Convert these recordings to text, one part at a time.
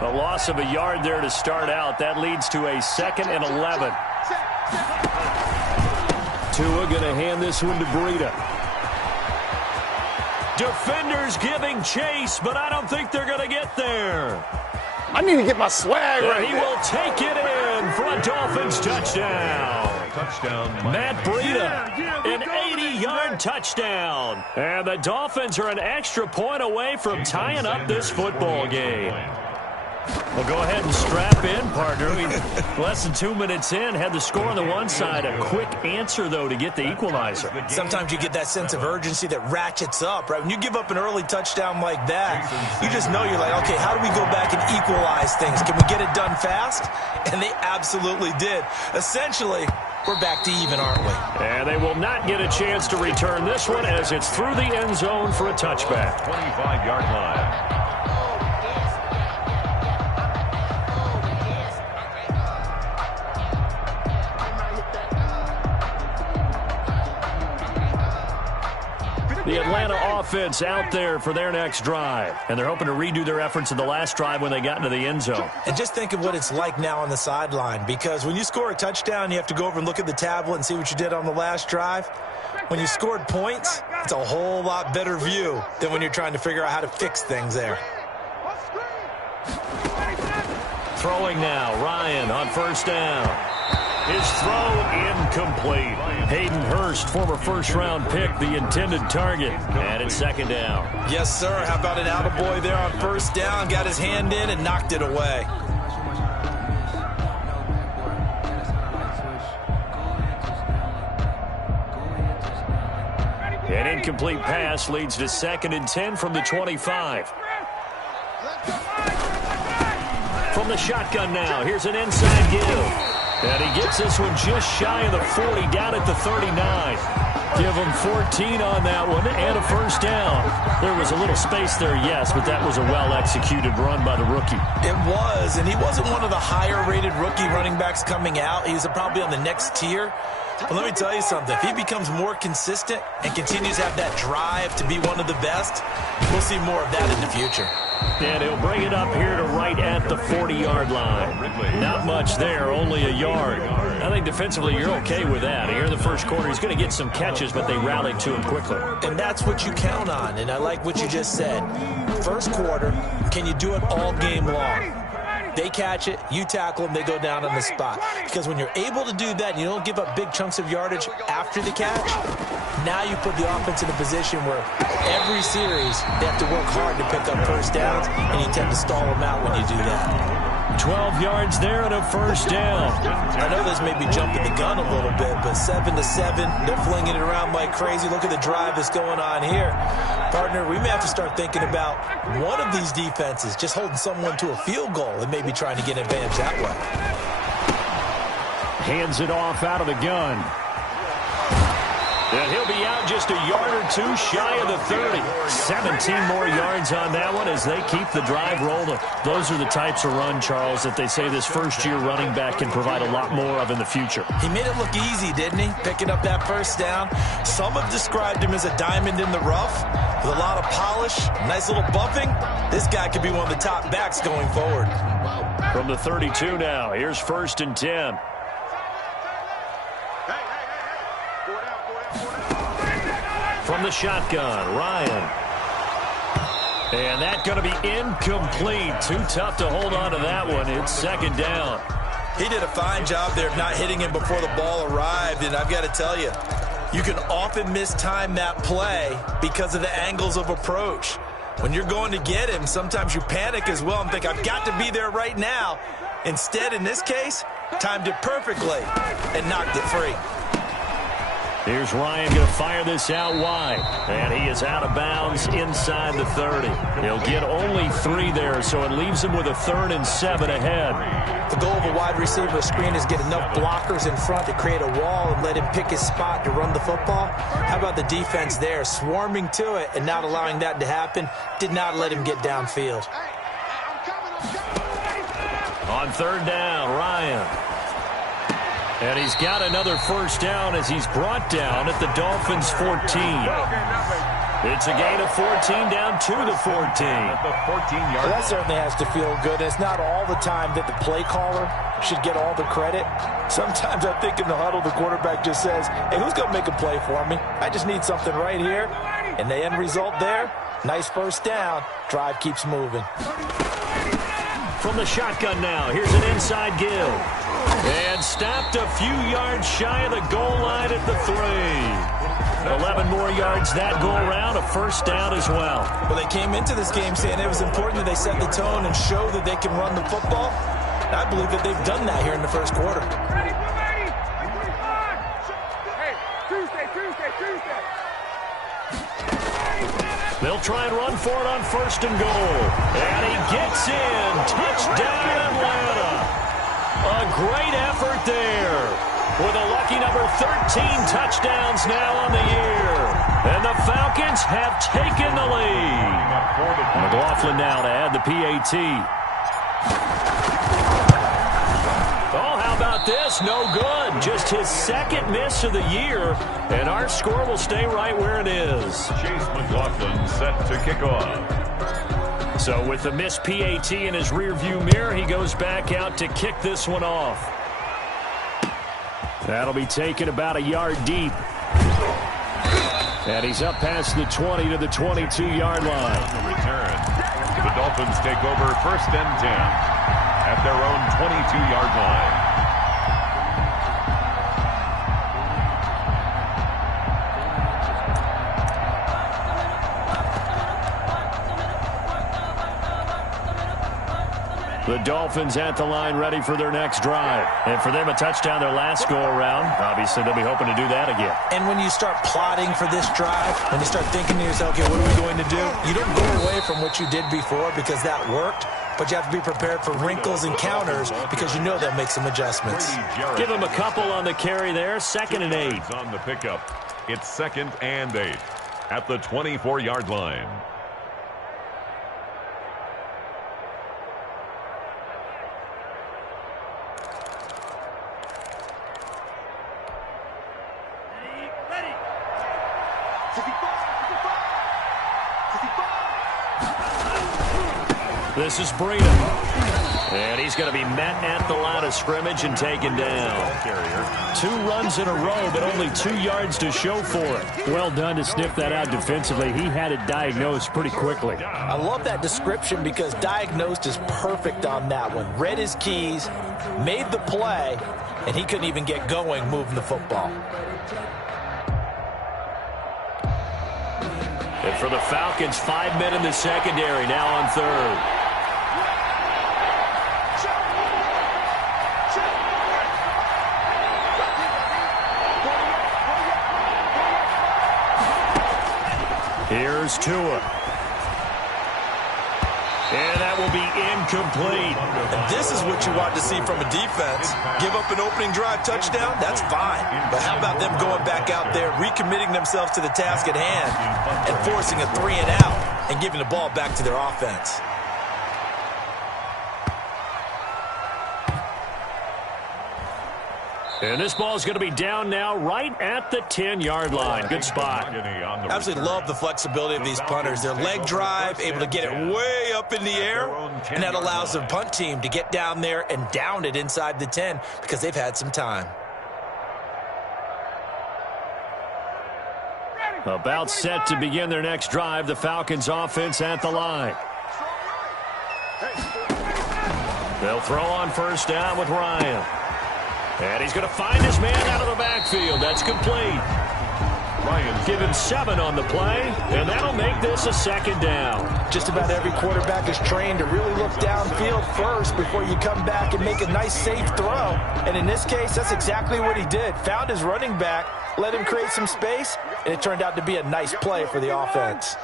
A loss of a yard there to start out. That leads to a 2nd and 11. Tua going to hand this one to Breida. Defenders giving chase, but I don't think they're going to get there. I need to get my swag right. He will take it in for a Dolphins touchdown. Matt Breida, an 80-yard touchdown. And the Dolphins are an extra point away from tying up this football game. Well, go ahead and strap in, partner. Less than 2 minutes in, had the score on the one side. A quick answer, though, to get the equalizer. Sometimes you get that sense of urgency that ratchets up, right? When you give up an early touchdown like that, you just know you're like, okay, how do we go back and equalize things? Can we get it done fast? And they absolutely did. Essentially, we're back to even, aren't we? And they will not get a chance to return this one as it's through the end zone for a touchback. 25-yard line. The Atlanta offense out there for their next drive. And they're hoping to redo their efforts in the last drive when they got into the end zone. And just think of what it's like now on the sideline. Because when you score a touchdown, you have to go over and look at the tablet and see what you did on the last drive. When you scored points, it's a whole lot better view than when you're trying to figure out how to fix things there. Throwing now, Ryan on first down. His throw incomplete. Hayden Hurst, former first-round pick, the intended target. And it's 2nd down. Yes, sir. How about an attaboy there on first down? Got his hand in and knocked it away. An incomplete pass leads to 2nd and 10 from the 25. From the shotgun now, here's an inside give. And he gets this one just shy of the 40, down at the 39. Give him 14 on that one and a first down. There was a little space there, yes, but that was a well-executed run by the rookie. It was, and he wasn't one of the higher-rated rookie running backs coming out. He's probably on the next tier. But let me tell you something. If he becomes more consistent and continues to have that drive to be one of the best, we'll see more of that in the future. And he'll bring it up here to right at the 40-yard line. Not much there, only a yard. I think defensively you're okay with that. Here in the first quarter, he's going to get some catches, but they rallied to him quickly. And that's what you count on, and I like what you just said. First quarter, can you do it all game long? They catch it, you tackle them, they go down on the spot. Because when you're able to do that and you don't give up big chunks of yardage after the catch, now you put the offense in a position where every series they have to work hard to pick up first downs, and you tend to stall them out when you do that. 12 yards there and a first down. I know this may be jumping the gun a little bit, but 7-7, they're flinging it around like crazy. Look at the drive that's going on here. Partner, we may have to start thinking about one of these defenses just holding someone to a field goal and maybe trying to get an advantage that way. Hands it off out of the gun. And he'll be out just a yard or two shy of the 30. 17 more yards on that one as they keep the drive rolling. Those are the types of run, Charles, that they say this first-year running back can provide a lot more of in the future. He made it look easy, didn't he? Picking up that first down. Some have described him as a diamond in the rough with a lot of polish, nice little buffing. This guy could be one of the top backs going forward. From the 32 now, here's 1st and 10. From the shotgun, Ryan. And that's going to be incomplete. Too tough to hold on to that one. It's 2nd down. He did a fine job there of not hitting him before the ball arrived, and I've got to tell you, you can often mistime that play because of the angles of approach. When you're going to get him, sometimes you panic as well and think, I've got to be there right now. Instead, in this case, timed it perfectly and knocked it free. Here's Ryan going to fire this out wide. And he is out of bounds inside the 30. He'll get only 3 there, so it leaves him with a 3rd and 7 ahead. The goal of a wide receiver screen is get enough blockers in front to create a wall and let him pick his spot to run the football. How about the defense there, swarming to it and not allowing that to happen? Did not let him get downfield. On 3rd down, Ryan. And he's got another first down as he's brought down at the Dolphins' 14. It's a gain of 14 down to the 14. At the 14-yard Well, that certainly has to feel good. It's not all the time that the play caller should get all the credit. Sometimes I think in the huddle, the quarterback just says, hey, who's going to make a play for me? I just need something right here. And the end result there, nice first down. Drive keeps moving. From the shotgun now, here's an inside give. And stopped a few yards shy of the goal line at the 3. 11 more yards that go around, a first down as well. Well, they came into this game saying it was important that they set the tone and show that they can run the football. And I believe that they've done that here in the first quarter. They'll try and run for it on first and goal. And he gets in. Touchdown, Atlanta. A great effort there. With a lucky number 13 touchdowns now on the year. And the Falcons have taken the lead. McLaughlin now to add the PAT. Oh, how about this? No good. Just his second miss of the year. And our score will stay right where it is. Chase McLaughlin set to kick off. So with the missed PAT in his rearview mirror, he goes back out to kick this one off. That'll be taken about a yard deep. And he's up past the 20 to the 22-yard line. Return. The Dolphins take over first and 10 at their own 22-yard line. The Dolphins at the line ready for their next drive. And for them, a touchdown their last go-around. Obviously, they'll be hoping to do that again. And when you start plotting for this drive, when you start thinking to yourself, okay, what are we going to do? You don't go away from what you did before because that worked, but you have to be prepared for wrinkles and counters because you know they'll make some adjustments. Give him a couple on the carry there. 2nd and 8. On the pickup, it's 2nd and 8 at the 24-yard line. This is Breida. And he's going to be met at the line of scrimmage and taken down. 2 runs in a row, but only 2 yards to show for it. Well done to sniff that out defensively. He had it diagnosed pretty quickly. I love that description because diagnosed is perfect on that one. Read his keys, made the play, and he couldn't even get going moving the football. And for the Falcons, 5 men in the secondary, now on 3rd. Here's Tua. And that will be incomplete. And this is what you want to see from a defense. Give up an opening drive touchdown, that's fine. But how about them going back out there, recommitting themselves to the task at hand, and forcing a 3 and out, and giving the ball back to their offense. And this ball is going to be down now right at the 10-yard line. Good spot. Absolutely love the flexibility of these punters. Their leg drive, able to get it way up in the air, and that allows the punt team to get down there and down it inside the 10 because they've had some time. About set to begin their next drive, the Falcons offense at the line. They'll throw on first down with Ryan. And he's going to find his man out of the backfield. That's complete. Ryan, give him 7 on the play, and that'll make this a 2nd down. Just about every quarterback is trained to really look downfield first before you come back and make a nice, safe throw. And in this case, that's exactly what he did. Found his running back, let him create some space, and it turned out to be a nice play for the offense.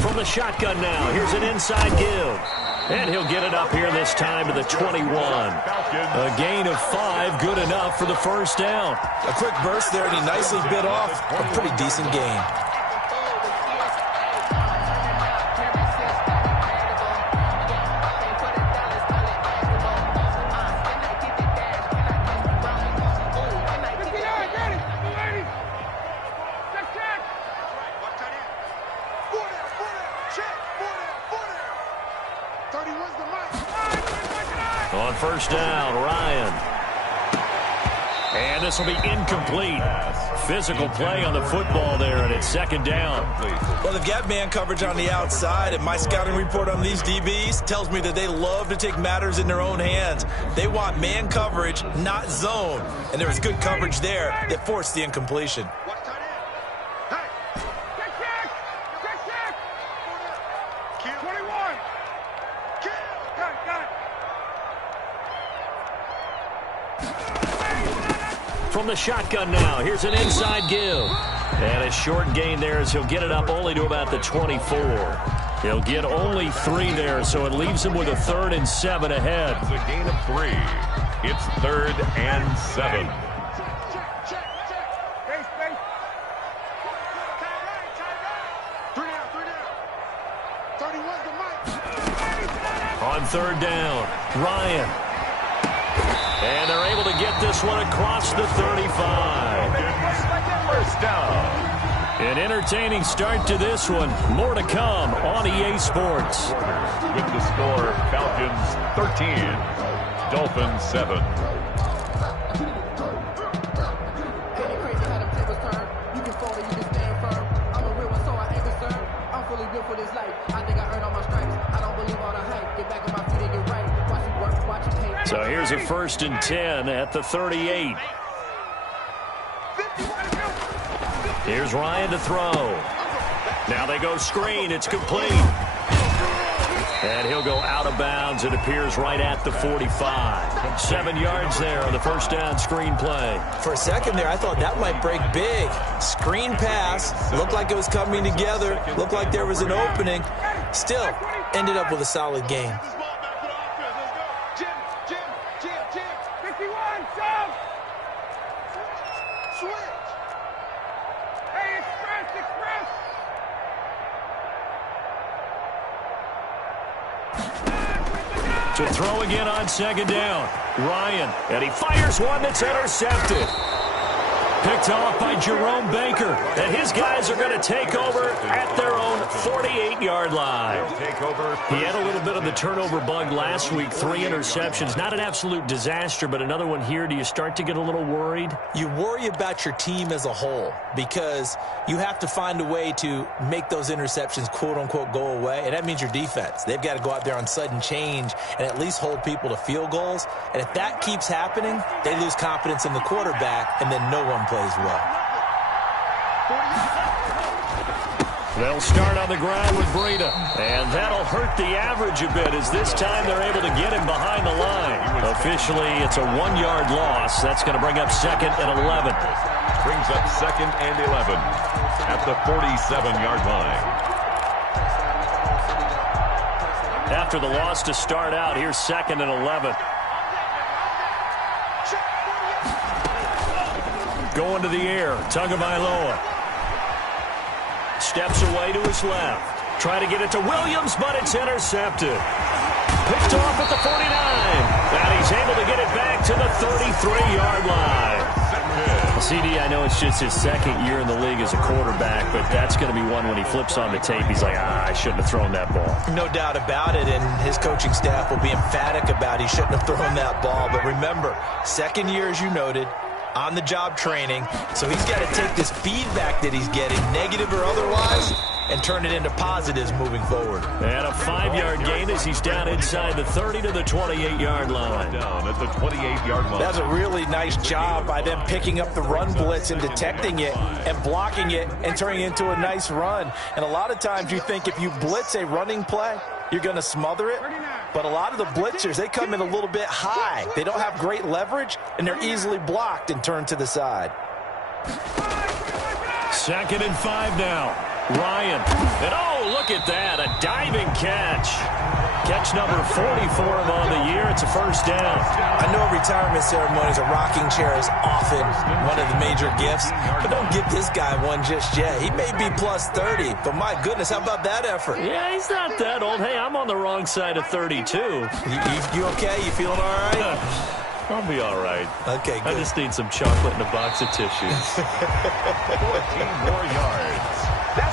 From the shotgun now, here's an inside give. And he'll get it up here this time to the 21. A gain of 5, good enough for the first down. A quick burst there, and he nicely bit off a pretty decent gain. On first down, Ryan. And this will be incomplete. Physical play on the football there, and it's second down. Well, they've got man coverage on the outside, and my scouting report on these DBs tells me that they love to take matters in their own hands. They want man coverage, not zone. And there was good coverage there that forced the incompletion. From the shotgun now, here's an inside give. And a short gain there as he'll get it up only to about the 24. He'll get only 3 there, so it leaves him with a 3rd and 7 ahead. It's a gain of 3. It's 3rd and 7. On 3rd down, Ryan. And they're able to get this one across the 35. First down. An entertaining start to this one. More to come on EA Sports. With the score, Falcons 13, Dolphins 7. So here's a 1st and 10 at the 38. Here's Ryan to throw. Now they go screen. It's complete. And he'll go out of bounds. It appears right at the 45. 7 yards there on the first down screen play. For a second there, I thought that might break big. Screen pass. Looked like it was coming together. Looked like there was an opening. Still, ended up with a solid gain. To throw again on 2nd down. Ryan, and he fires one that's intercepted. Picked off by Jerome Baker. And his guys are going to take over at their own 48-yard line. He had a little bit of the turnover bug last week. 3 interceptions. Not an absolute disaster, but another one here. Do you start to get a little worried? You worry about your team as a whole because you have to find a way to make those interceptions, quote-unquote, go away. And that means your defense. They've got to go out there on sudden change and at least hold people to field goals. And if that keeps happening, they lose confidence in the quarterback, and then no one plays well. They'll start on the ground with Breida, and that'll hurt the average a bit as this time they're able to get him behind the line. Officially, it's a 1-yard loss. That's going to bring up 2nd and 11. Brings up 2nd and 11 at the 47-yard line. After the loss to start out, here's 2nd and 11. Going to the air, Tagovailoa. Steps away to his left. Trying to get it to Williams, but it's intercepted. Picked off at the 49. And he's able to get it back to the 33-yard line. CD, I know it's just his 2nd year in the league as a quarterback, but that's going to be one when he flips on the tape. He's like, I shouldn't have thrown that ball. No doubt about it, and his coaching staff will be emphatic about he shouldn't have thrown that ball. But remember, 2nd year, as you noted, on-the-job training, so he's got to take this feedback that he's getting, negative or otherwise, and turn it into positives moving forward. And a 5-yard gain as he's down inside the 30 to the 28-yard line. Down at the 28-yard line. That's a really nice job by them picking up the run blitz and detecting it and blocking it and turning it into a nice run. And a lot of times you think if you blitz a running play, you're going to smother it. But a lot of the blitzers, they come in a little bit high. They don't have great leverage, and they're easily blocked and turned to the side. 2nd and 5 now. Ryan. And oh, look at that. A diving catch. Catch number 44 of on the year. It's a first down. I know retirement ceremonies, a rocking chair is often one of the major gifts, but don't give this guy one just yet. He may be plus 30, but my goodness, how about that effort? Yeah, he's not that old. Hey, I'm on the wrong side of 32. You okay? You feeling all right? I'll be all right. Okay, good. I just need some chocolate and a box of tissues. 14 more yards.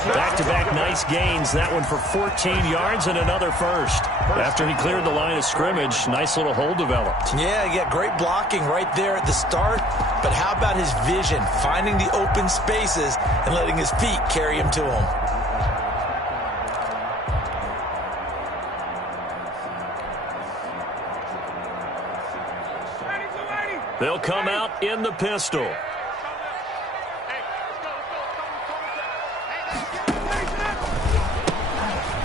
Back-to-back nice gains. That one for 14 yards and another first. After he cleared the line of scrimmage, nice little hole developed. Yeah, he got great blocking right there at the start. But how about his vision, finding the open spaces and letting his feet carry him to him? They'll come out in the pistol.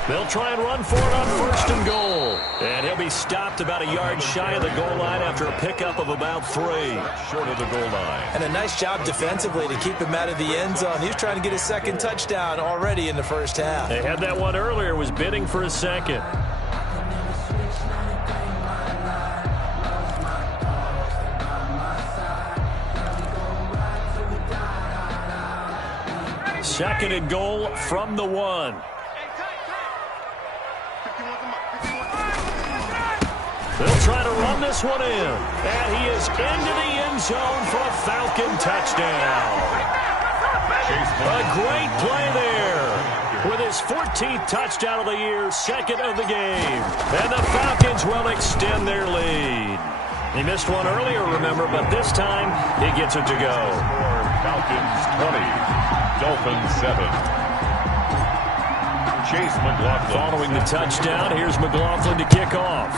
They'll try and run for it on 1st and goal. And he'll be stopped about a yard shy of the goal line after a pickup of about 3. Short of the goal line. And a nice job defensively to keep him out of the end zone. He was trying to get his second touchdown already in the first half. They had that one earlier, was bidding for a second. Second and goal from the 1. They'll try to run this one in. And he is into the end zone for a Falcon touchdown. A great play there. With his 14th touchdown of the year, second of the game. And the Falcons will extend their lead. He missed one earlier, remember, but this time he gets it to go. Falcons 20. Dolphins 7. Chase McLaughlin. Following the touchdown, here's McLaughlin to kick off.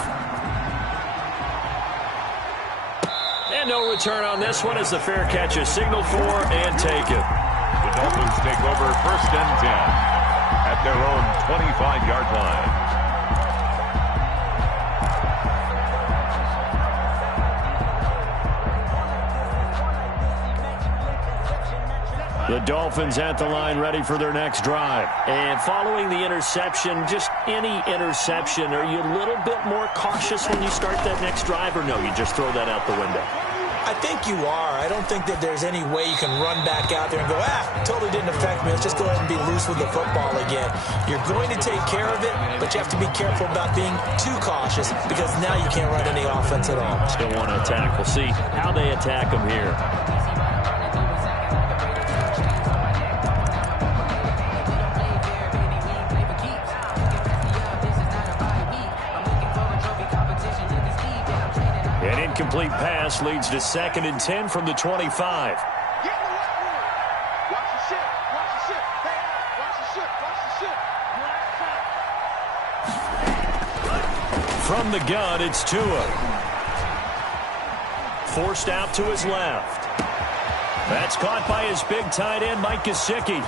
And no return on this one as the fair catch is signaled for and taken. The Dolphins take over 1st and 10 at their own 25-yard line. The Dolphins at the line ready for their next drive. And following the interception, just any interception, are you a little bit more cautious when you start that next drive, or no, you just throw that out the window? I think you are. I don't think that there's any way you can run back out there and go, totally didn't affect me. Let's just go ahead and be loose with the football again. You're going to take care of it, but you have to be careful about being too cautious because now you can't run any offense at all. Still want to attack. We'll see how they attack them here. An incomplete pass leads to 2nd and 10 from the 25. From the gun, it's Tua. Forced out to his left. That's caught by his big tight end, Mike Gesicki.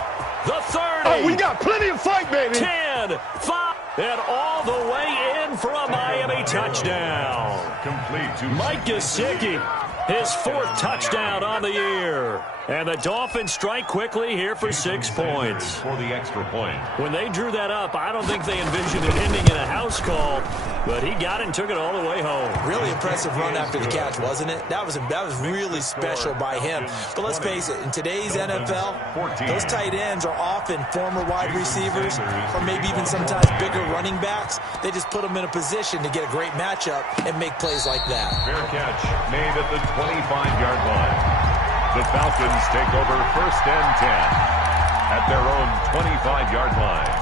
The 30. Oh, we got plenty of fight, baby. 10, 5, and all the way in for a Miami touchdown. Complete to Mike Gesicki, his 4th touchdown on the year. And the Dolphins strike quickly here for 6 points. For the extra point. When they drew that up, I don't think they envisioned it ending in a house call, but he got it and took it all the way home. Really impressive run after the catch, wasn't it? That was really special by him. But let's face it, in today's NFL, those tight ends are often former wide receivers or maybe even sometimes bigger running backs. They just put them in a position to get a great matchup and make plays like that. Fair catch made at the 25-yard line. The Falcons take over 1st and 10 at their own 25-yard line.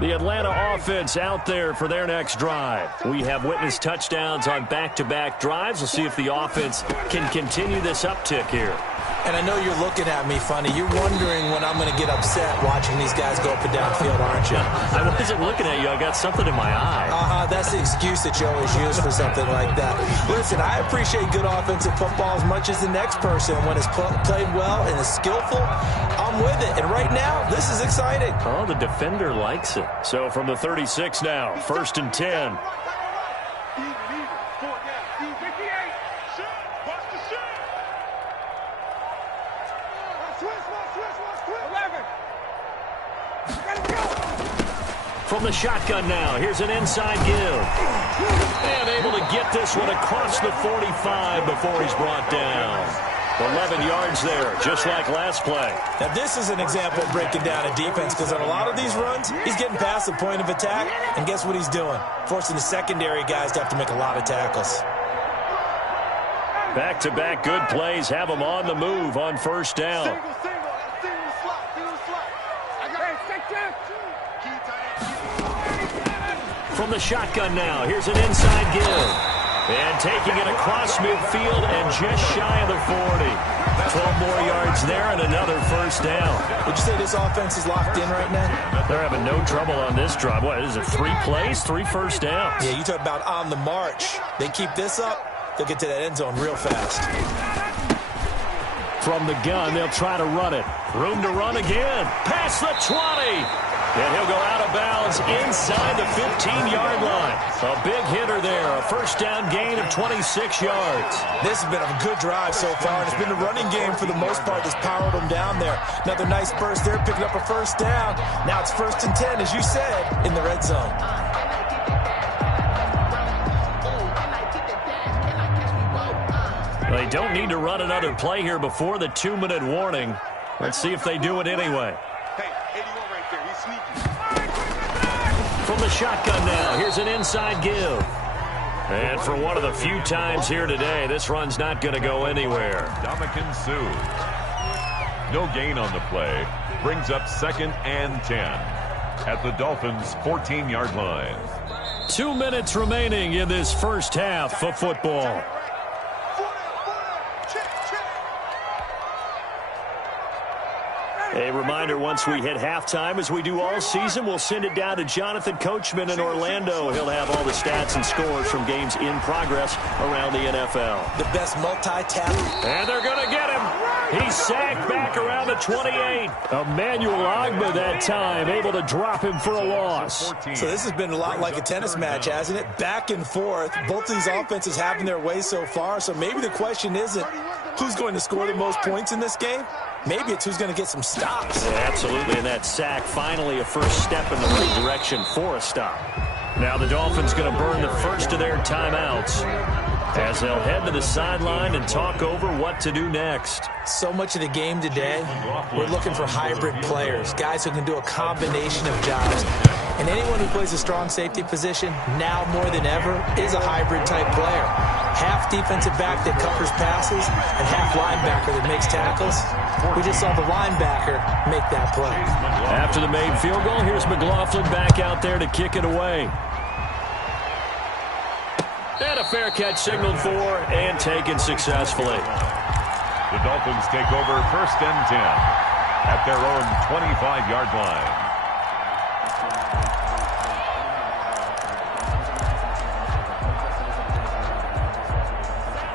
The Atlanta offense out there for their next drive. We have witnessed touchdowns on back-to-back drives. We'll see if the offense can continue this uptick here. And I know you're looking at me funny. You're wondering when I'm going to get upset watching these guys go up and down the field, aren't you? I wasn't looking at you. I got something in my eye. That's the excuse that you always use for something like that. Listen, I appreciate good offensive football as much as the next person. When it's played well and is skillful, I'm with it. And right now, this is exciting. Oh, the defender likes it. So from the 36 now, 1st and 10. From the shotgun now, here's an inside give. And able to get this one across the 45 before he's brought down. 11 yards there, just like last play. Now, this is an example of breaking down a defense, because on a lot of these runs, he's getting past the point of attack, and guess what he's doing? Forcing the secondary guys to have to make a lot of tackles. Back-to-back good plays have them on the move on first down. From the shotgun now, here's an inside give. And taking it across midfield and just shy of the 40. 12 more yards there and another first down. Would you say this offense is locked in right now? They're having no trouble on this drive. What, is it 3 plays, 3 first downs? Yeah, you talk about on the march. They keep this up, they'll get to that end zone real fast. From the gun, they'll try to run it. Room to run again. Past the 20. And he'll go out of bounds inside the 15-yard line. A big hitter there. A first down gain of 26 yards. This has been a good drive so far, and it's been the running game for the most part that's powered them down there. Another nice burst there, picking up a first down. Now it's 1st and 10, as you said, in the red zone. They don't need to run another play here before the 2-minute warning. Let's see if they do it anyway. From the shotgun now, here's an inside give. And for one of the few times here today, this run's not going to go anywhere. Dominican Sue. No gain on the play. Brings up 2nd and 10 at the Dolphins' 14-yard line. 2 minutes remaining in this first half of football. A reminder, once we hit halftime, as we do all season, we'll send it down to Jonathan Coachman in Orlando. He'll have all the stats and scores from games in progress around the NFL. The best multi-tackle. And they're going to get him. He's sacked back around the 28. Emmanuel Ogbah that time, able to drop him for a loss. So this has been a lot like a tennis match, hasn't it? Back and forth. Both of these offenses having their way so far. So maybe the question isn't who's going to score the most points in this game. Maybe it's who's going to get some stops. Yeah, absolutely, and that sack finally a first step in the right direction for a stop. Now the Dolphins going to burn the first of their timeouts as they'll head to the sideline and talk over what to do next. So much of the game today, we're looking for hybrid players, guys who can do a combination of jobs. And anyone who plays a strong safety position, now more than ever, is a hybrid-type player. Half defensive back that covers passes and half linebacker that makes tackles. We just saw the linebacker make that play. After the made field goal, here's McLaughlin back out there to kick it away. And a fair catch signaled for and taken successfully. The Dolphins take over 1st and 10 at their own 25-yard line.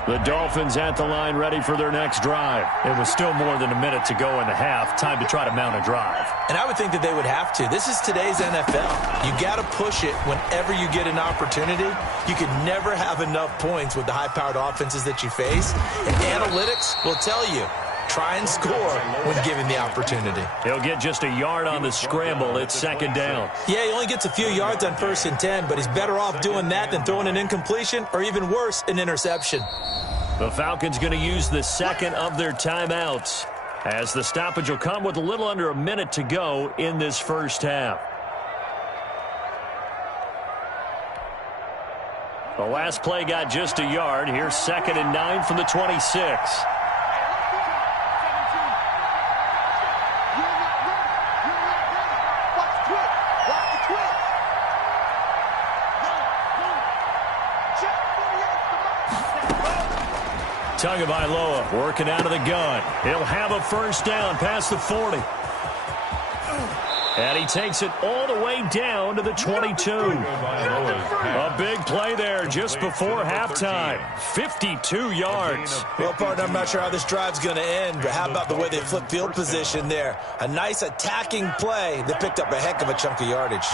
The Dolphins at the line ready for their next drive. It was still more than a minute to go in the half. Time to try to mount a drive. And I would think that they would have to. This is today's NFL. You got to push it whenever you get an opportunity. You can never have enough points with the high-powered offenses that you face. And analytics will tell you, try and score when given the opportunity. He'll get just a yard on the scramble. It's 2nd down. Yeah, he only gets a few yards on 1st and 10, but he's better off doing that than throwing an incompletion or even worse, an interception. The Falcons going to use the 2nd of their timeouts as the stoppage will come with a little under a minute to go in this first half. The last play got just a yard. Here's 2nd and 9 from the 26. Tagovailoa working out of the gun. He'll have a first down past the 40. And he takes it all the way down to the 22. A big play there just before halftime. 52 yards. Well, partner, I'm not sure how this drive's going to end, but how about the way they flip field position there? A nice attacking play that picked up a heck of a chunk of yardage.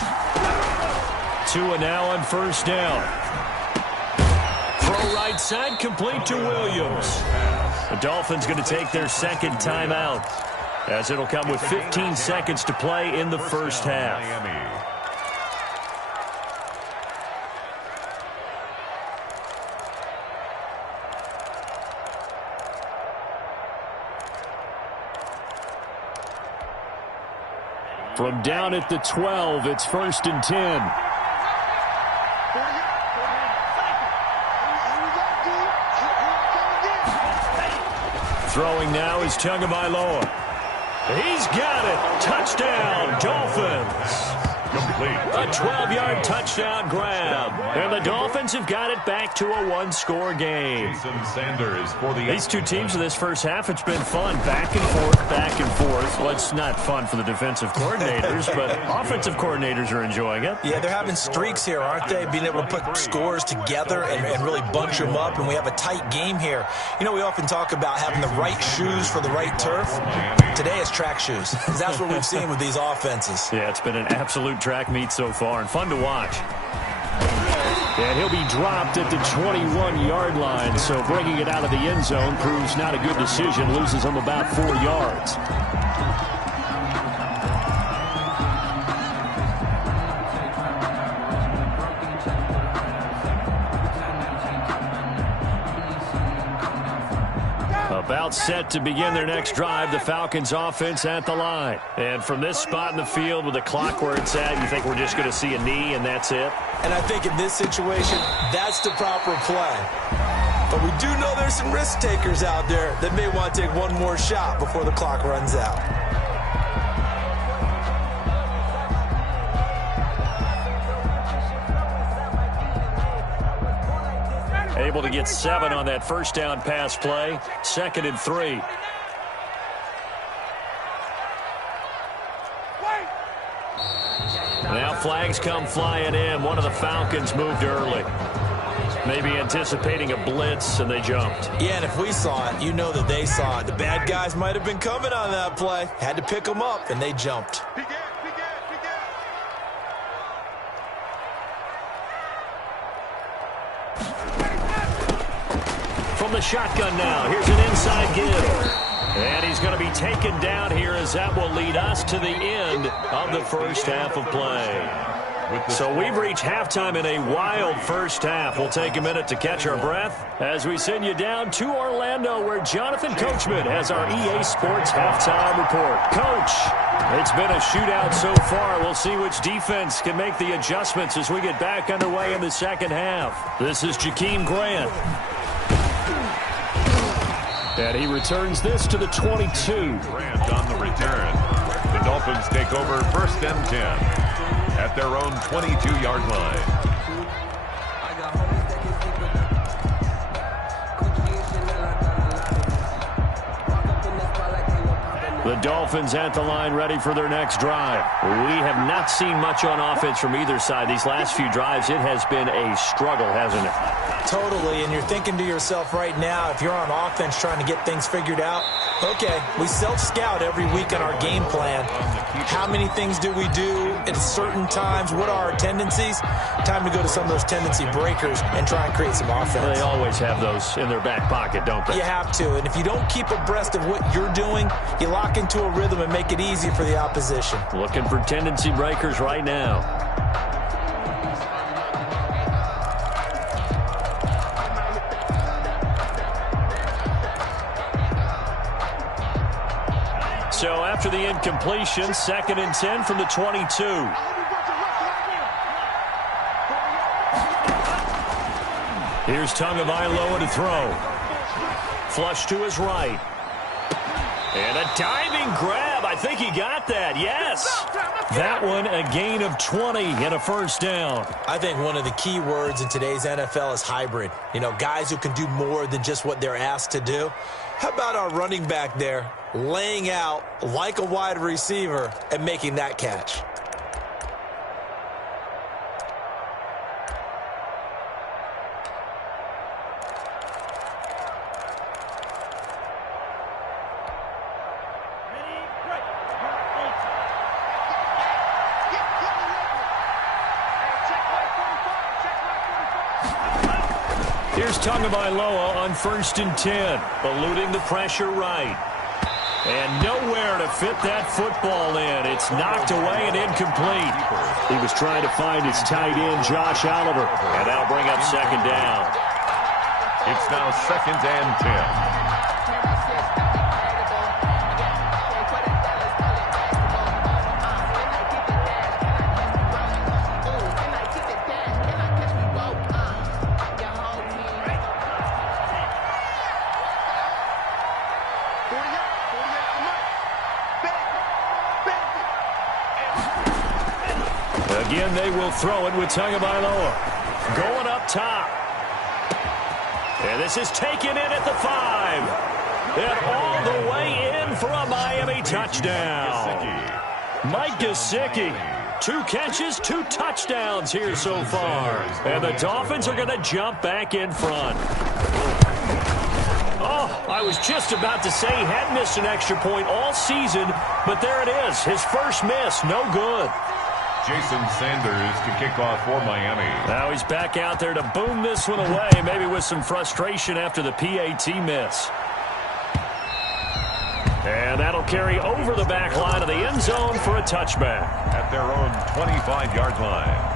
2 and now on first down. Throw right side, complete to Williams. The Dolphins going to take their 2nd timeout, as it'll come with 15 seconds to play in the first half. From down at the 12, it's 1st and 10. Throwing now is Tagovailoa. He's got it. Touchdown, Dolphins. Complete. A 12-yard touchdown grab. And the Dolphins have got it back to a one-score game. Jason Sanders for the... These two teams in this first half, it's been fun. Back and forth, back and forth. Well, it's not fun for the defensive coordinators, but offensive coordinators are enjoying it. Yeah, they're having streaks here, aren't they? Being able to put scores together and really bunch them up, and we have a tight game here. You know, we often talk about having the right shoes for the right turf. Today it's track shoes. That's what we've seen with these offenses. Yeah, it's been an absolute track meet so far and fun to watch. And he'll be dropped at the 21-yard line, so bringing it out of the end zone proves not a good decision, loses him about 4 yards. About set to begin their next drive, the Falcons offense at the line. And from this spot in the field with the clock where it's at, you think we're just going to see a knee and that's it? And I think in this situation, that's the proper play. But we do know there's some risk takers out there that may want to take one more shot before the clock runs out. Able to get 7 on that first down pass play. 2nd and 3. Now flags come flying in. One of the Falcons moved early. Maybe anticipating a blitz, and they jumped. Yeah, and if we saw it, you know that they saw it. The bad guys might have been coming on that play. Had to pick them up, and they jumped. From the shotgun now, here's an inside give. And he's going to be taken down here as that will lead us to the end of the first half of play. So we've reached halftime in a wild first half. We'll take a minute to catch our breath as we send you down to Orlando, where Jonathan Coachman has our EA Sports halftime report. Coach, it's been a shootout so far. We'll see which defense can make the adjustments as we get back underway in the second half. This is Jakeem Grant. And he returns this to the 22. Grant on the return. The Dolphins take over 1st and 10 at their own 22-yard line. The Dolphins at the line, ready for their next drive. We have not seen much on offense from either side. These last few drives, it has been a struggle, hasn't it? Totally, and you're thinking to yourself right now, if you're on offense trying to get things figured out, okay, we self-scout every week on our game plan. How many things do we do at certain times? What are our tendencies? Time to go to some of those tendency breakers and try and create some offense. Well, they always have those in their back pocket, don't they? You have to, and if you don't keep abreast of what you're doing, you lock into a rhythm and make it easy for the opposition. Looking for tendency breakers right now. So after the incompletion, 2nd and 10 from the 22. Here's Tagovailoa to throw. Flush to his right. And a diving grab. I think he got that. Yes. That one, a gain of 20 and a first down. I think one of the key words in today's NFL is hybrid. You know, guys who can do more than just what they're asked to do. How about our running back there laying out like a wide receiver and making that catch? Here's Tagovailoa on 1st and 10, eluding the pressure right. And nowhere to fit that football in. It's knocked away and incomplete. He was trying to find his tight end, Josh Oliver, and that'll bring up 2nd down. It's now 2nd and 10. Again, they will throw it with Tagovailoa. Going up top. And this is taken in at the 5. And all the way in for a Miami touchdown. Mike Gesicki. 2 catches, 2 touchdowns here so far. And the Dolphins are going to jump back in front. Oh, I was just about to say he had missed an extra point all season, but there it is. His first miss, no good. Jason Sanders to kick off for Miami. Now he's back out there to boom this one away, maybe with some frustration after the PAT miss. And that'll carry over the back line of the end zone for a touchback. At their own 25-yard line.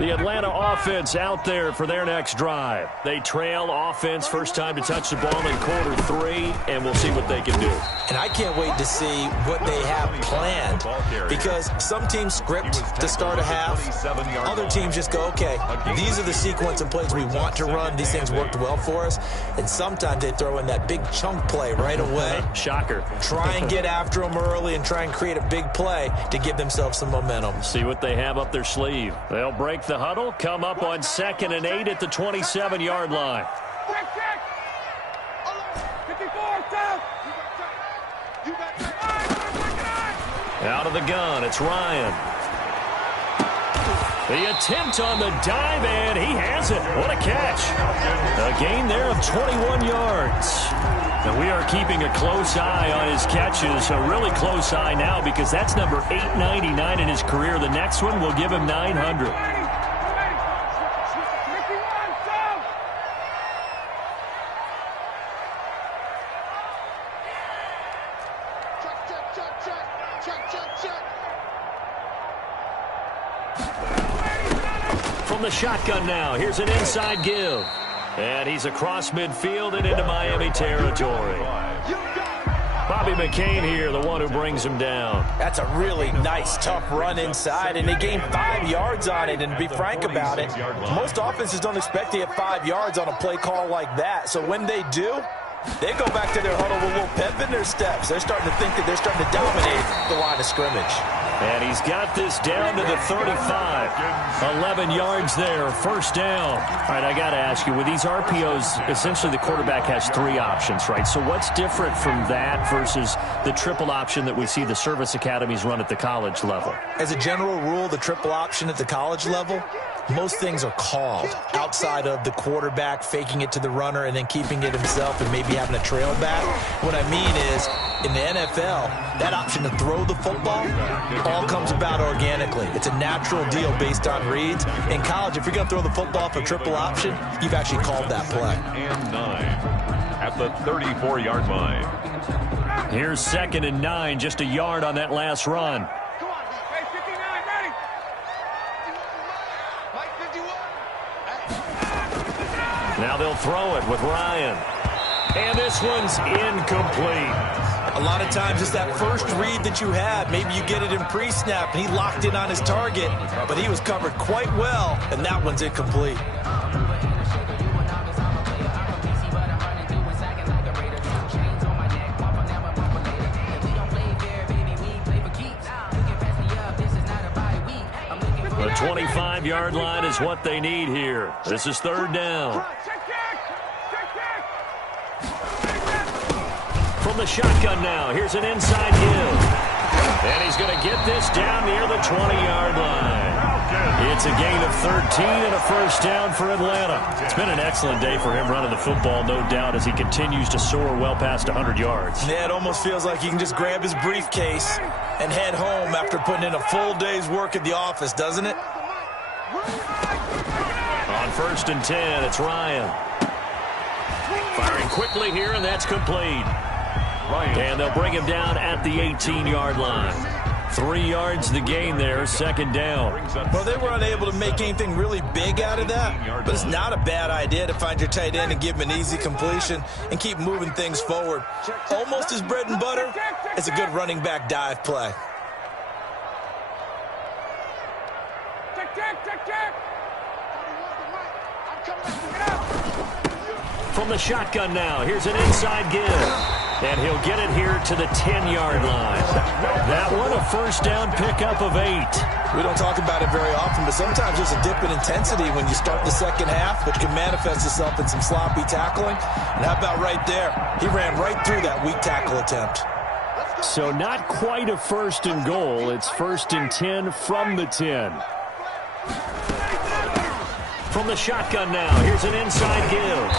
The Atlanta offense out there for their next drive. They trail offense, first time to touch the ball in quarter 3, and we'll see what they can do. And I can't wait to see what they have planned, because some teams script to start a half. Other teams just go, okay, these are the sequence of plays we want to run. These things worked well for us. And sometimes they throw in that big chunk play right away. Shocker. Try and get after them early and try and create a big play to give themselves some momentum. See what they have up their sleeve. They'll break the huddle, come up on 2nd and 8 at the 27-yard line. Out of the gun, it's Ryan. The attempt on the dive, and he has it. What a catch. A gain there of 21 yards. And we are keeping a close eye on his catches, a really close eye now, because that's number 899 in his career. The next one will give him 900. From the shotgun now, here's an inside give. And he's across midfield and into Miami territory. Bobby McCain here, the one who brings him down. That's a really nice, tough run inside, and they gained 5 yards on it. And to be frank about it, most offenses don't expect to get 5 yards on a play call like that. So when they do, they go back to their huddle with a little pep in their steps. They're starting to think that they're starting to dominate the line of scrimmage. And he's got this down to the 35. 11 yards there, first down. All right, I got to ask you, with these RPOs, essentially the quarterback has 3 options, right? So what's different from that versus the triple option that we see the service academies run at the college level? As a general rule, the triple option at the college level, most things are called outside of the quarterback faking it to the runner and then keeping it himself and maybe having a trail back. What I mean is, in the NFL, that option to throw the football all comes about organically. It's a natural deal based on reads. In college, if you're going to throw the football for triple option, you've actually called that play. And 9 at the 34-yard line. Here's 2nd and 9, just a yard on that last run. Now they'll throw it with Ryan. And this one's incomplete. A lot of times it's that first read that you have. Maybe you get it in pre-snap, and he locked in on his target, but he was covered quite well, and that one's incomplete. The 25-yard line is what they need here. This is 3rd down. From the shotgun now, here's an inside give. And he's going to get this down near the 20-yard line. It's a gain of 13 and a first down for Atlanta. It's been an excellent day for him running the football, no doubt, as he continues to soar well past 100 yards. Yeah, it almost feels like he can just grab his briefcase and head home after putting in a full day's work at the office, doesn't it? On 1st and 10, it's Ryan. Firing quickly here, and that's complete. And they'll bring him down at the 18-yard line. 3 yards the gain there, 2nd down. Well, they were unable to make anything really big out of that, but it's not a bad idea to find your tight end and give him an easy completion and keep moving things forward. Almost as bread and butter as a good running back dive play. From the shotgun now, here's an inside give. And he'll get it here to the 10-yard line. That one a first down pickup of 8. We don't talk about it very often, but sometimes there's a dip in intensity when you start the second half, which can manifest itself in some sloppy tackling. And how about right there? He ran right through that weak tackle attempt. So not quite a first and goal. It's first and 10 from the 10. From the shotgun now, here's an inside give.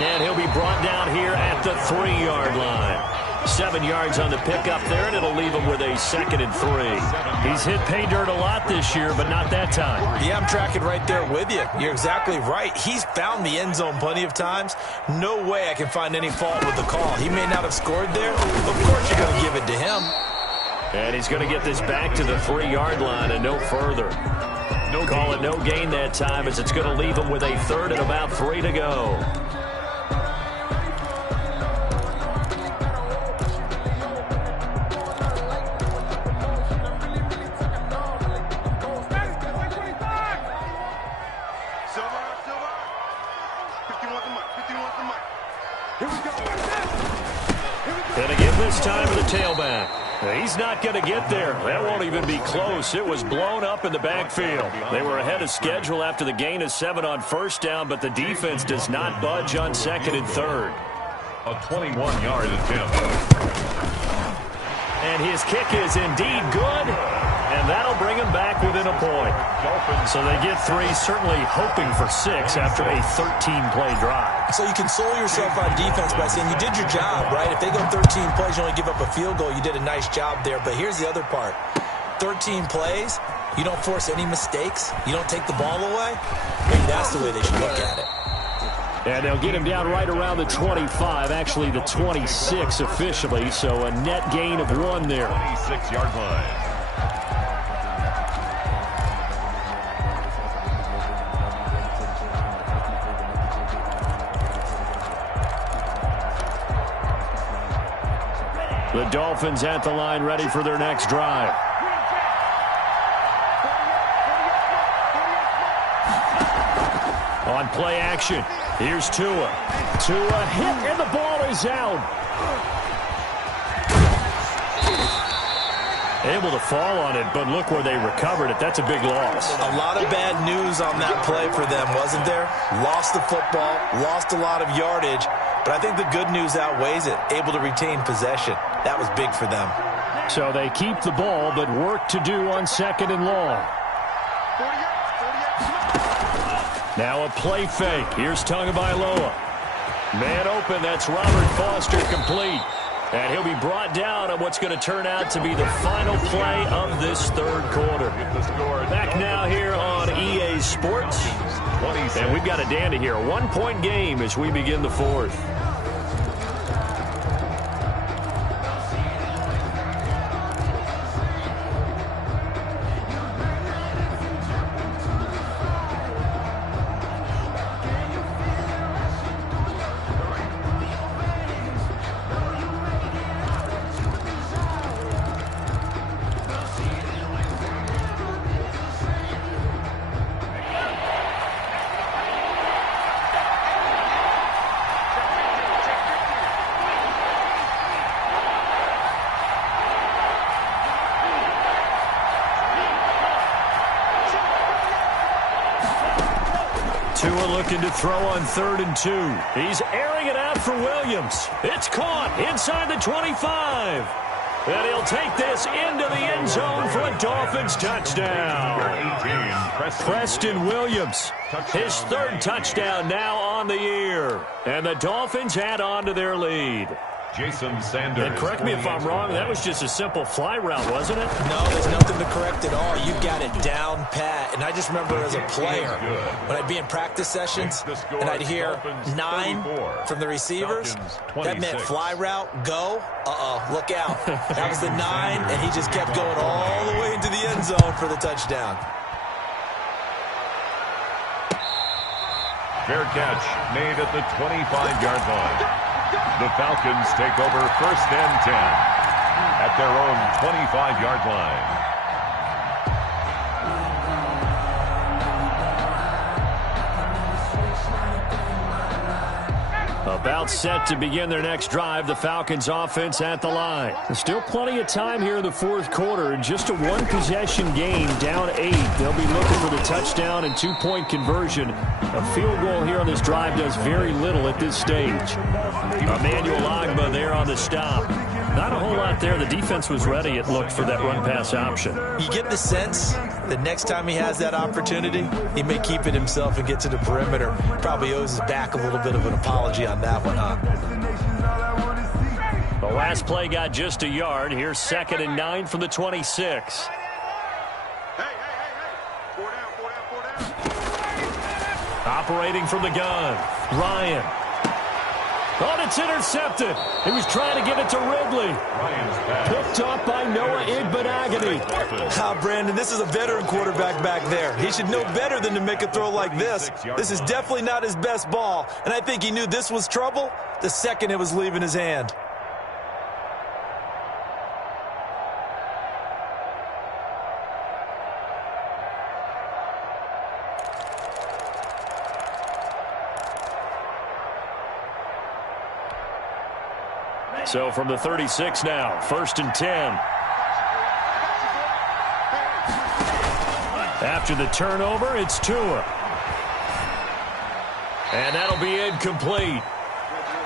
And he'll be brought down here at the 3-yard line. 7 yards on the pickup there, and it'll leave him with a 2nd and 3. He's hit pay dirt a lot this year, but not that time. Yeah, I'm tracking right there with you. You're exactly right. He's found the end zone plenty of times. No way I can find any fault with the call. He may not have scored there. Of course you're going to give it to him. And he's going to get this back to the 3-yard line and no further. Call it no gain that time, as it's going to leave him with a 3rd and about 3 to go. And again this time to the tailback. He's not going to get there. That won't even be close. It was blown up in the backfield. They were ahead of schedule after the gain of 7 on first down, but the defense does not budge on 2nd and 3rd. A 21-yard attempt. And his kick is indeed good, and that'll bring him back within a point. So they get 3, certainly hoping for 6 after a 13-play drive. So you console yourself on defense by saying you did your job, right? If they go 13 plays, you only give up a field goal, you did a nice job there. But here's the other part. 13 plays, you don't force any mistakes, you don't take the ball away. Maybe that's the way they should look at it. And they'll get him down right around the 25, actually the 26 officially, so a net gain of 1 there. 26-yard line. The Dolphins at the line, ready for their next drive. On play action, here's Tua. Tua hit, and the ball is out. Able to fall on it, but look where they recovered it. That's a big loss. A lot of bad news on that play for them, wasn't there? Lost the football, lost a lot of yardage, but I think the good news outweighs it. Able to retain possession. That was big for them. So they keep the ball, but work to do on 2nd and long. Now a play fake. Here's Tagovailoa. Man open. That's Robert Foster, complete. And he'll be brought down on what's going to turn out to be the final play of this 3rd quarter. Back now here on EA Sports. And we've got a dandy here. A 1-point game as we begin the 4th. Tua looking to throw on 3rd and 2. He's airing it out for Williams. It's caught inside the 25. And he'll take this into the end zone for a Dolphins touchdown. 18, Preston Williams, his 3rd touchdown now on the year. And the Dolphins add on to their lead. Jason Sanders. And correct me if I'm wrong, that was just a simple fly route, wasn't it? No, there's nothing to correct at all. You got it down pat. And I just remember as a player, when I'd be in practice sessions, and I'd hear 9 from the receivers, that meant fly route, go, look out. That was the 9, and he just kept going all the way into the end zone for the touchdown. Fair catch made at the 25-yard line. The Falcons take over 1st and 10 at their own 25-yard line. About set to begin their next drive, the Falcons offense at the line. There's still plenty of time here in the fourth quarter. Just a one-possession game, down 8. They'll be looking for the touchdown and two-point conversion. A field goal here on this drive does very little at this stage. Emmanuel Ogbah there on the stop. Not a whole lot there. The defense was ready, it looked, for that run-pass option. You get the sense that next time he has that opportunity, he may keep it himself and get to the perimeter. Probably owes his back a little bit of an apology on that one, huh? The last play got just a yard. Here's 2nd and 9 from the 26. Operating from the gun, Ryan. Oh, it's intercepted. He was trying to get it to Ridley. Picked up by Noah Igbenogany. Brandon, this is a veteran quarterback back there. He should know better than to make a throw like this. This is definitely not his best ball, and I think he knew this was trouble the second it was leaving his hand. So from the 36 now, 1st and 10. After the turnover, it's Tua. And that'll be incomplete.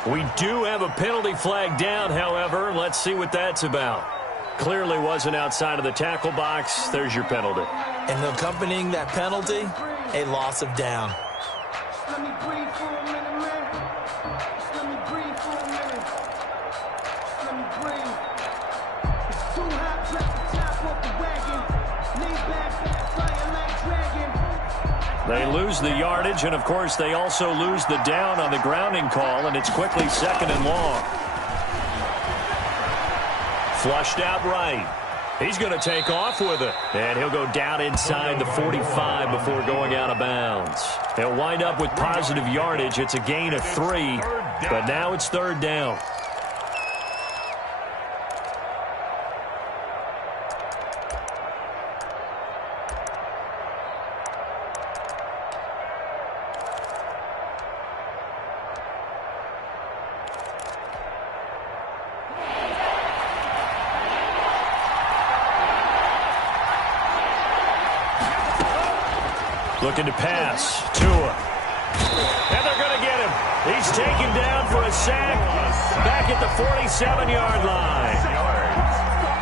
We do have a penalty flag down, however. Let's see what that's about. Clearly wasn't outside of the tackle box. There's your penalty. And accompanying that penalty, a loss of down. Let me breathe for a minute, man. Let me breathe for a minute. Let me breathe. It's too hot, drop the top off the wagon. Lean back, flying like dragon. They lose the yardage, and of course they also lose the down on the grounding call, and it's quickly 2nd and long. Flushed out right. He's going to take off with it, and he'll go down inside the 45 before going out of bounds. He'll wind up with positive yardage. It's a gain of 3, but now it's 3rd down. Looking to pass. Tua. And they're going to get him. He's taken down for a sack. Back at the 47-yard line.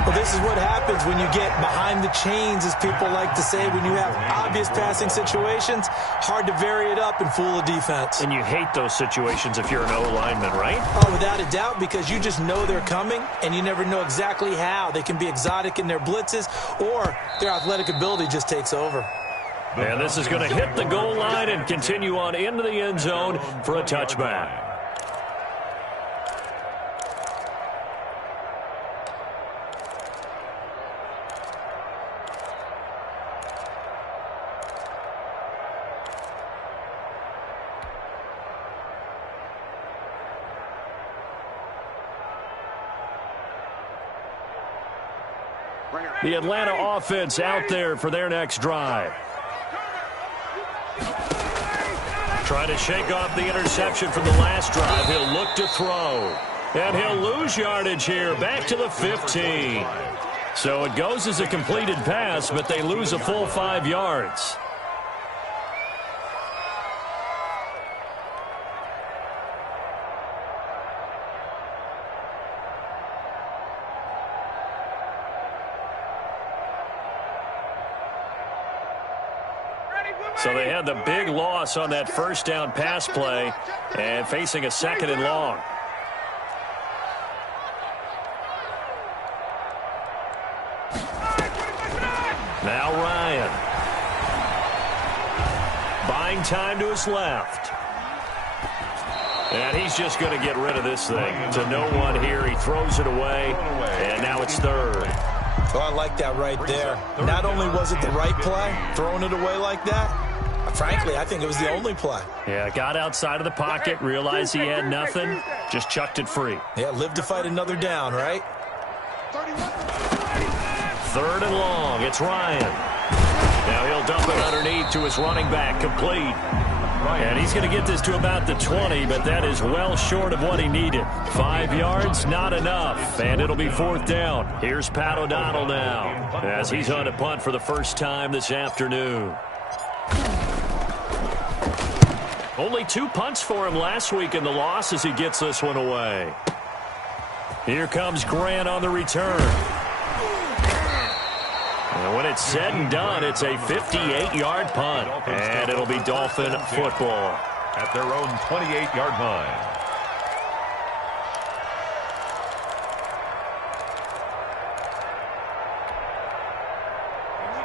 Well, this is what happens when you get behind the chains, as people like to say, when you have obvious passing situations. Hard to vary it up and fool a defense. And you hate those situations if you're an O-lineman, right? Oh, without a doubt, because you just know they're coming, and you never know exactly how. They can be exotic in their blitzes, or their athletic ability just takes over. And this is going to hit the goal line and continue on into the end zone for a touchback. The Atlanta offense out there for their next drive. Trying to shake off the interception from the last drive. He'll look to throw. And he'll lose yardage here. Back to the 15. So it goes as a completed pass, but they lose a full 5 yards. So they had the big loss on that first down pass play and facing a 2nd and long. Now Ryan. Buying time to his left. And he's just going to get rid of this thing. To no one here. He throws it away. And now it's 3rd. Oh, I like that right there. Not only was it the right play, throwing it away like that, frankly, I think it was the only play. Yeah, got outside of the pocket, realized he had nothing, just chucked it free. Yeah, live to fight another down, right? 3rd and long, it's Ryan. Now he'll dump it underneath to his running back, complete. And he's going to get this to about the 20, but that is well short of what he needed. 5 yards, not enough, and it'll be 4th down. Here's Pat O'Donnell now as he's on a punt for the first time this afternoon. Only 2 punts for him last week in the loss as he gets this one away. Here comes Grant on the return. And when it's said and done, it's a 58-yard punt. And it'll be Dolphin football at their own 28-yard line.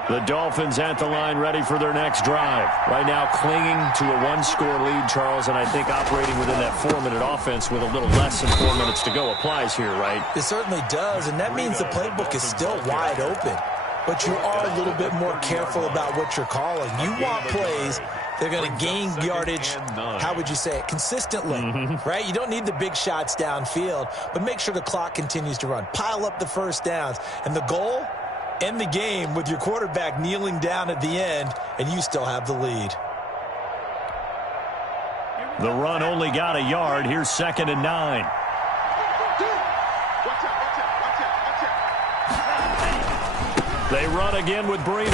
The Dolphins at the line ready for their next drive. Right now clinging to a 1-score lead, Charles, and I think operating within that 4-minute offense with a little less than 4 minutes to go applies here, right? It certainly does, and that means the playbook is still wide open. But you are a little bit more careful about what you're calling. You want plays that are going to gain yardage, how would you say it, consistently, right? You don't need the big shots downfield, but make sure the clock continues to run. Pile up the first downs. And the goal? End the game with your quarterback kneeling down at the end, and you still have the lead. The run only got a yard. Here's 2nd and 9. They run again with Breida.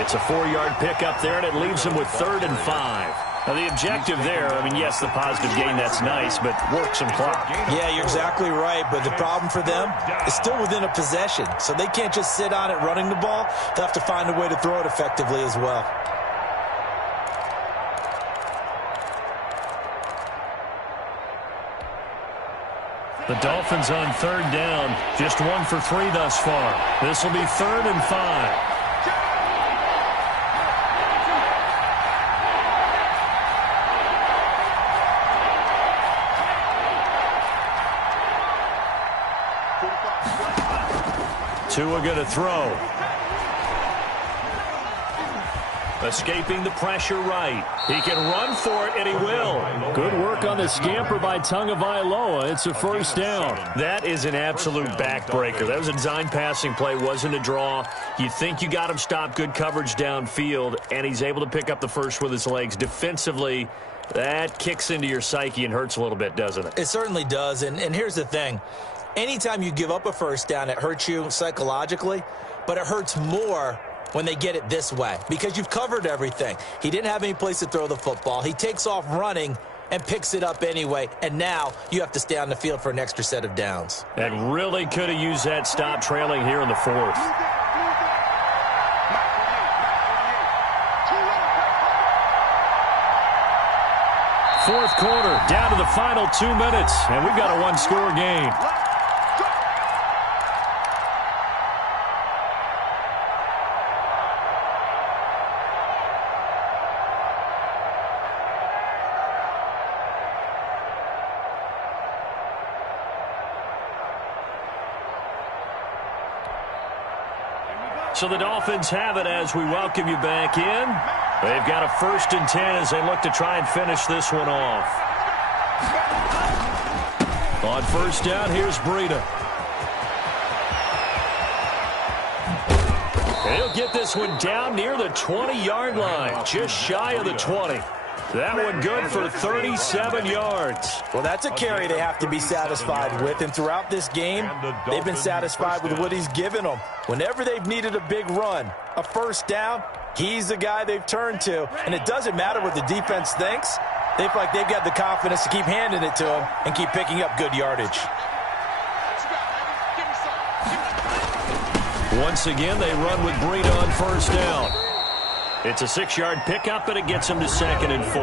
It's a 4-yard pickup there, and it leaves them with 3rd and 5. Now, the objective there, I mean, yes, the positive gain, that's nice, but work some clock. Yeah, you're exactly right, but the problem for them is still within a possession, so they can't just sit on it running the ball. They'll have to find a way to throw it effectively as well. The Dolphins on 3rd down, just 1 for 3 thus far. This will be 3rd and 5. Tua going to throw. Escaping the pressure right. He can run for it, and he will. Good work on the scamper by Tagovailoa. It's a 1st down. That is an absolute backbreaker. That was a design passing play, wasn't a draw. You think you got him stopped, good coverage downfield, and he's able to pick up the first with his legs. Defensively, that kicks into your psyche and hurts a little bit, doesn't it? It certainly does, and here's the thing. Anytime you give up a 1st down, it hurts you psychologically, but it hurts more when they get it this way because you've covered everything. He didn't have any place to throw the football. He takes off running and picks it up anyway, and now you have to stay on the field for an extra set of downs. And really could have used that stop trailing here in the 4th. Fourth quarter, down to the final 2 minutes, and we've got a 1-score game. So the Dolphins have it as we welcome you back in. They've got a 1st and 10 as they look to try and finish this one off. On 1st down, here's Breida. He'll get this one down near the 20-yard line, just shy of the 20. That one good for 37 yards. Well, that's a carry they have to be satisfied with, and throughout this game, they've been satisfied with what he's given them. Whenever they've needed a big run, a 1st down, he's the guy they've turned to, and it doesn't matter what the defense thinks. They feel like they've got the confidence to keep handing it to him and keep picking up good yardage. Once again, they run with Breida on 1st down. It's a 6-yard pickup, and it gets them to 2nd and 4.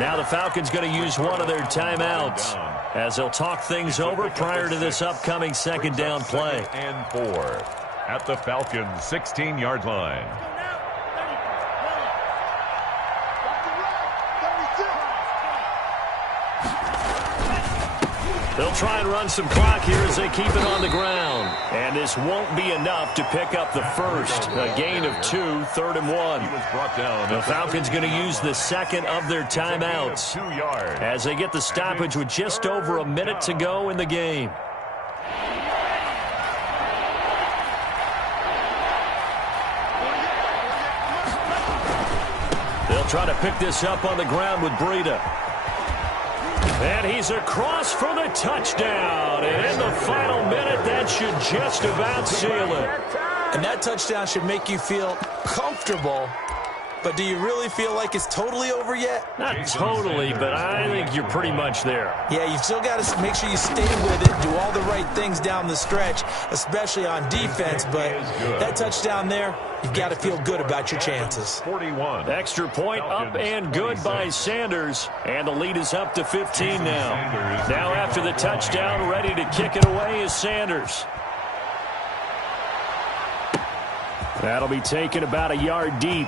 Now the Falcons going to use one of their timeouts as they'll talk things over prior to this upcoming 2nd down play. 2nd and 4 at the Falcons' 16-yard line. They'll try and run some clock here as they keep it on the ground. And this won't be enough to pick up the first. A gain of 2, 3rd and 1. The Falcons going to use the 2nd of their timeouts as they get the stoppage with just over a minute to go in the game. They'll try to pick this up on the ground with Breida. And he's across for the touchdown. And in the final minute, that should just about seal it. And that touchdown should make you feel comfortable. But do you really feel like it's totally over yet? Not totally, but I think you're pretty much there. Yeah, you've still got to make sure you stay with it, do all the right things down the stretch, especially on defense. But that touchdown there, you've got to feel good about your chances. 41. Extra point up and good by Sanders. And the lead is up to 15 now. Now after the touchdown, ready to kick it away is Sanders. That'll be taken about a yard deep.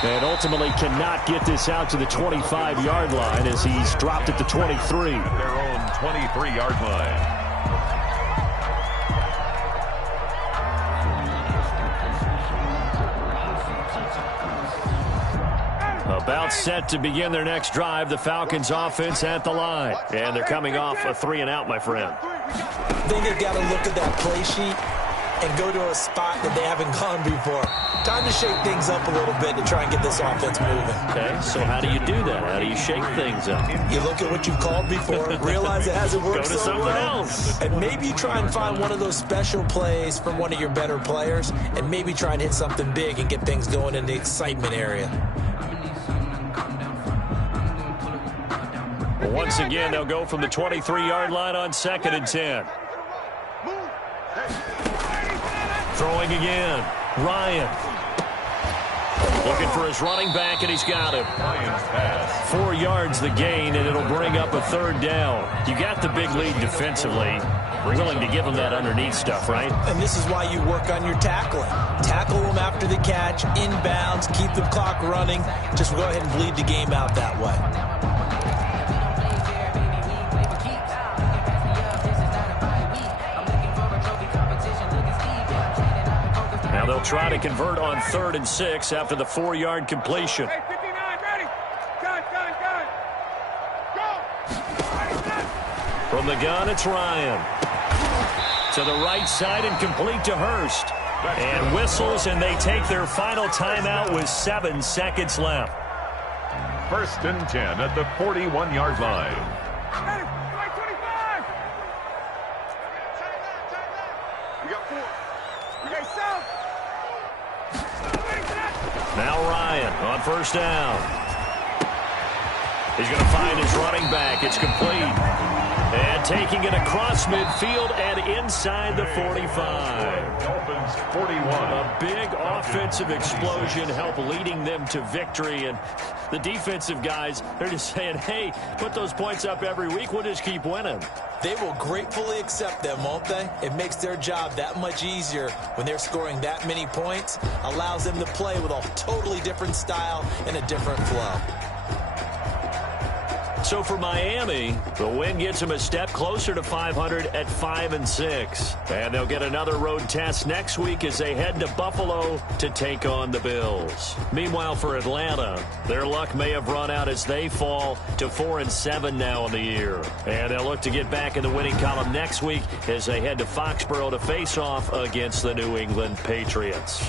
And ultimately cannot get this out to the 25-yard line as he's dropped at the 23. At their own 23-yard line. About set to begin their next drive, the Falcons offense at the line. And they're coming off a 3-and-out, my friend. I think they've got to look at that play sheet and go to a spot that they haven't gone before. Time to shake things up a little bit to try and get this offense moving. Okay, so how do you do that? How do you shake things up? You look at what you've called before, realize it hasn't worked Go to so something well, else. and maybe try and find one of those special plays from one of your better players, and maybe try and hit something big and get things going in the excitement area. Well, once again, they'll go from the 23-yard line on 2nd and 10. Throwing again. Ryan. Looking for his running back, and he's got him. 4 yards the gain, and it'll bring up a 3rd down. You got the big lead defensively. Willing to give them that underneath stuff, right? And this is why you work on your tackling. Tackle them after the catch, inbounds, keep the clock running. Just go ahead and bleed the game out that way. Now they'll try to convert on 3rd and 6 after the 4-yard completion. Hey, 59, ready. Gun. Go. From the gun, it's Ryan. To the right side and complete to Hurst. And whistles, and they take their final timeout with 7 seconds left. 1st and 10 at the 41-yard line. Ready. 25. We got 4. Okay, south. Now Ryan on 1st down. He's going to find his running back. It's complete. And taking it across midfield and inside the 45. Dolphins 41. A big offensive explosion helped leading them to victory. And the defensive guys, they're just saying, hey, put those points up every week. We'll just keep winning. They will gratefully accept them, won't they? It makes their job that much easier when they're scoring that many points. Allows them to play with a totally different style and a different flow. So for Miami, the win gets them a step closer to 500 at 5-6. And they'll get another road test next week as they head to Buffalo to take on the Bills. Meanwhile, for Atlanta, their luck may have run out as they fall to 4-7 now in the year. And they'll look to get back in the winning column next week as they head to Foxborough to face off against the New England Patriots.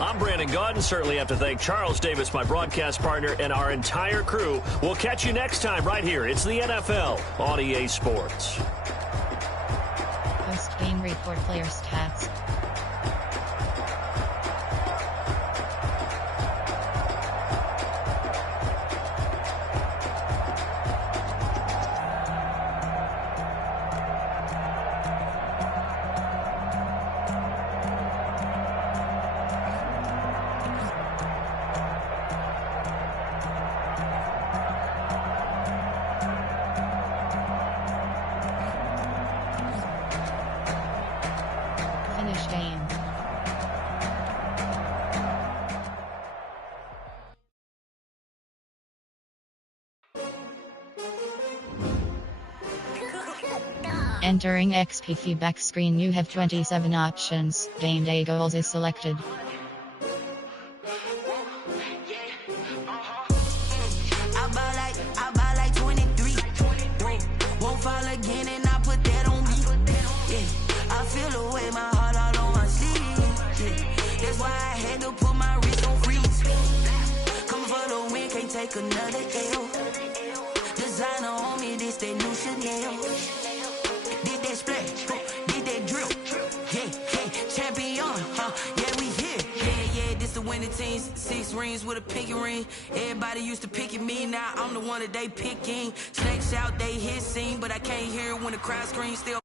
I'm Brandon Gaudin. Certainly have to thank Charles Davis, my broadcast partner, and our entire crew. We'll catch you next time right here. It's the NFL on EA Sports. Post-game report, player stats. Game. Entering XP feedback screen, you have 27 options. Game day goals is selected. I buy like 23. Won't fall again and I put that on me. Yeah, I feel the way my heart all on my sleeve. Yeah, that's why I had to put my wrist on take another L. Designer on me, this that new Chanel. Did that splash, did that drill. Yeah, champion, yeah, we here. Yeah, this the winning teams. 6 rings with a pinky ring. Everybody used to picking me, now I'm the one that they picking. Snakes out, they hissing, but I can't hear it when the crowd screams still.